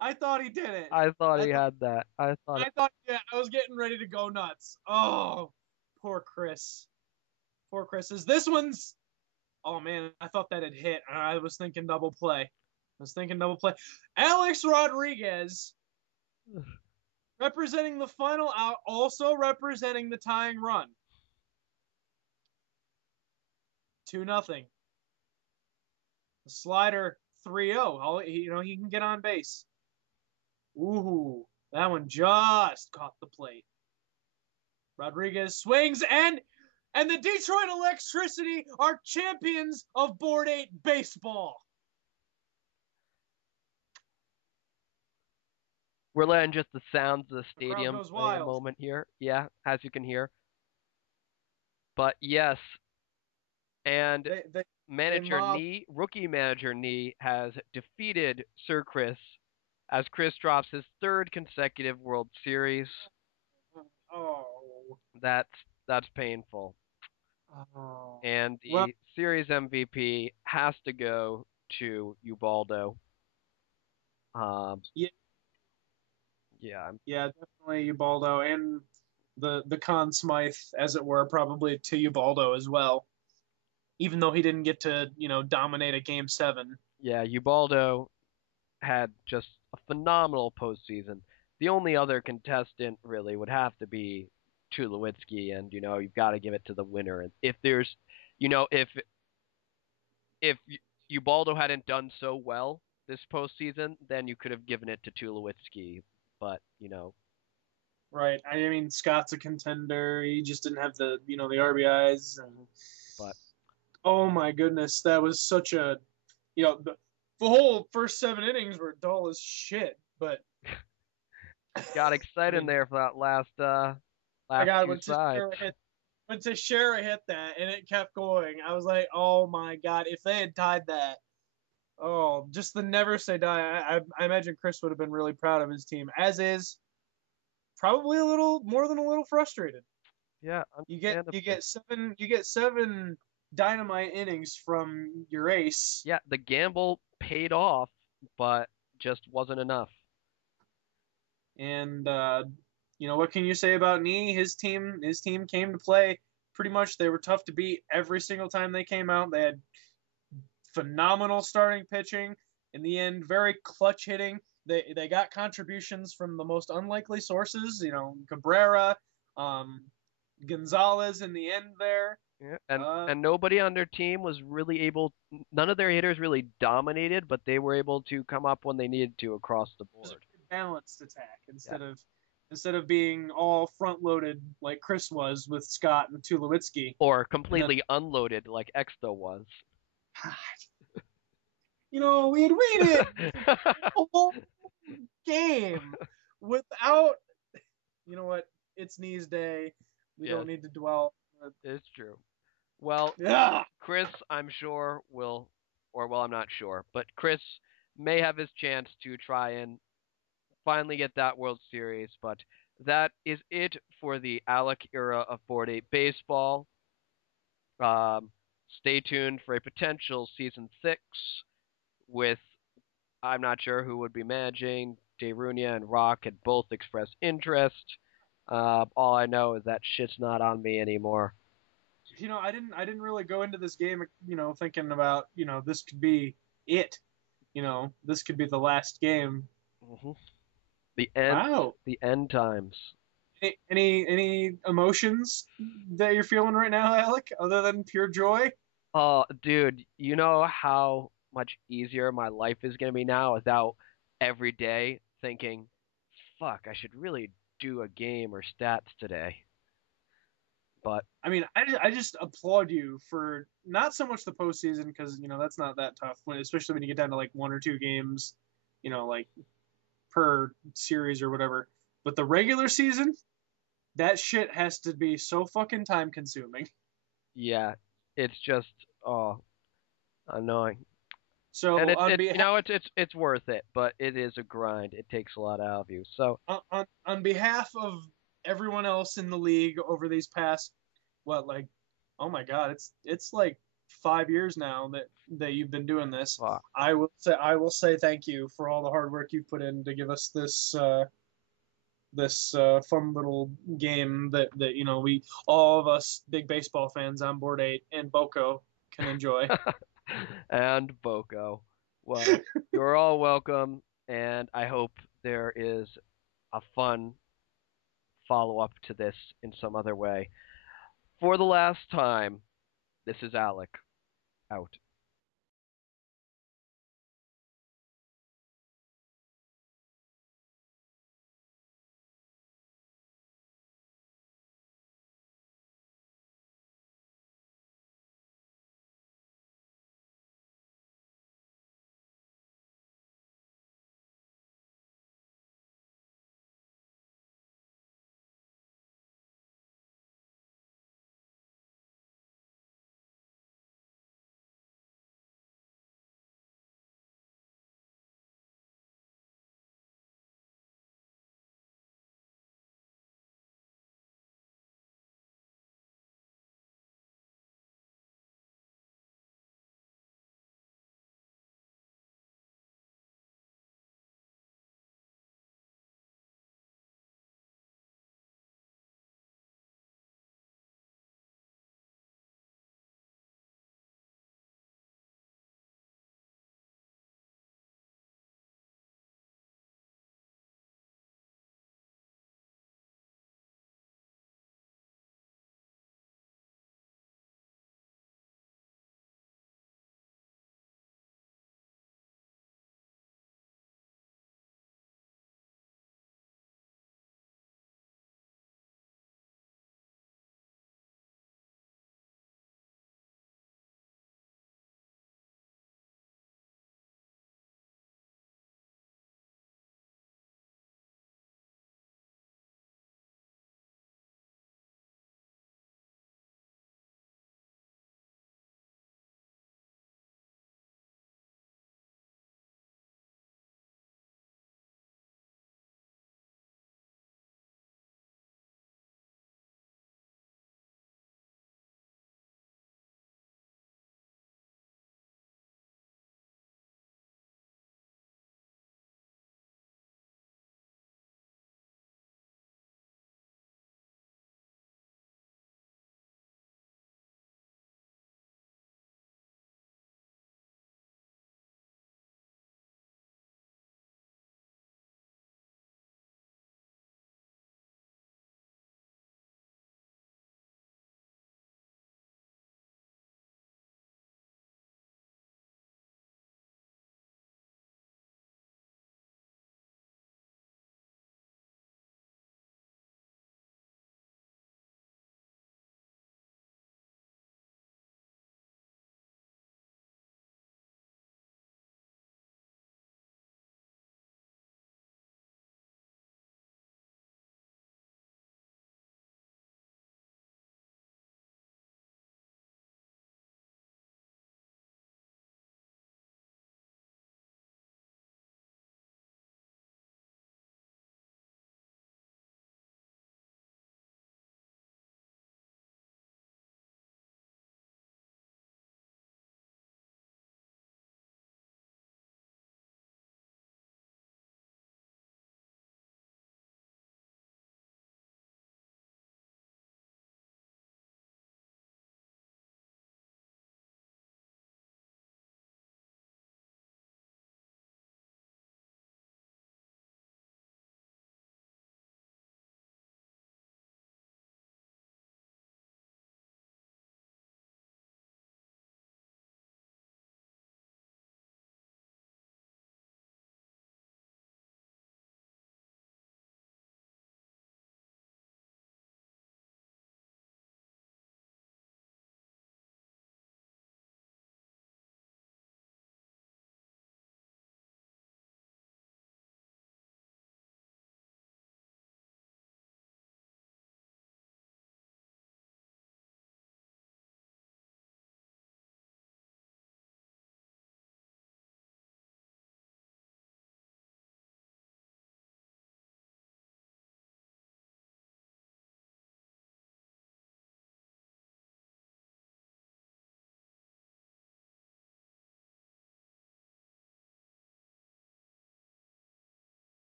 I thought he did it. I thought I he thought had that. I thought I thought yeah, I was getting ready to go nuts. Oh, poor Chris. Poor Chris. Is this one's oh man, I thought that had hit. I was thinking double play. Alex Rodriguez representing the final out, also representing the tying run. 2-0. The slider 3-0. He can get on base. Ooh, that one just caught the plate. Rodriguez swings and the Detroit Electricity are champions of Board 8 baseball. we're letting just the sounds of the The crowd stadium goes play a wild. moment here. Yeah, as you can hear. But yes, and They they they manager mob. Nee, rookie manager Nee, has defeated Sir Chris as Chris drops his third consecutive World Series. Oh, That's that's painful. oh. And Well, the series MVP has to go to Ubaldo. Um, yeah, yeah, yeah, definitely Ubaldo and the Conn Smythe, as it were, probably to Ubaldo as well. Even though he didn't get to dominate a game 7. yeah, Ubaldo had just a phenomenal postseason. The only other contestant really would have to be Tulowitzki, and you've got to give it to the winner. And if there's, if Ubaldo hadn't done so well this postseason, then you could have given it to Tulowitzki. But Right. I mean, Scott's a contender. He just didn't have the RBIs. And but oh my goodness, that was such a the whole first 7 innings were dull as shit. But got I excited mean, there for that my last God, few sides. when Teixeira hit that and it kept going, I was like, oh my God, if they had tied that, oh, just the never say die. I imagine Chris would have been really proud of his team, as is probably a little more than a little frustrated. Yeah, You understandably. get seven dynamite innings from your ace, Yeah, the gamble paid off, but just wasn't enough. and what can you say about Nee? His team came to play. Pretty much, they were tough to beat every single time they came out. They had phenomenal starting pitching. In the end, very clutch hitting. They got contributions from the most unlikely sources. Cabrera, um, Gonzalez in the end there. Yeah, and Uh, and nobody on their team was really able. None of their hitters really dominated, but they were able to come up when they needed to across the was a board. balanced attack Yeah, instead of being all front loaded like Chris was with Scott and Tulowitzki. or And then completely unloaded like Exto was. we had waited a whole game without what? It's Knees Day. We Yes, don't need to dwell. it's true. Well, Yeah. Chris, I'm sure will, or well, I'm not sure, but Chris may have his chance to try and finally get that World Series. But that is it for the Alec era of Board 8 baseball. Um, Stay tuned for a potential season 6 with I'm not sure who would be managing. Derunia and Rock had both expressed interest. All I know is that shit's not on me anymore. I didn't really go into this game, thinking about, this could be it. This could be the last game. Hmm. The end, Wow. the end times. Any emotions that you're feeling right now, Alec, other than pure joy? Oh, dude, you know how much easier my life is gonna be now without every day thinking, fuck, I should really do a game or stats today. But I mean, I just applaud you for not so much the postseason because that's not that tough, especially when you get down to like 1 or 2 games, like per series or whatever. But the regular season, that shit has to be so fucking time consuming. yeah, it's just annoying. And So it's it's you know it's worth it, but it is a grind. It takes a lot out of you. So on behalf of everyone else in the league over these past what like oh my god, it's like 5 years now that you've been doing this. Fuck. I will say thank you for all the hard work you put in to give us this fun little game that we all of us big baseball fans on board 8 and Boko can enjoy. And Boko. Well, you're all welcome, and I hope there is a fun follow-up to this in some other way. For the last time, this is Alec, out.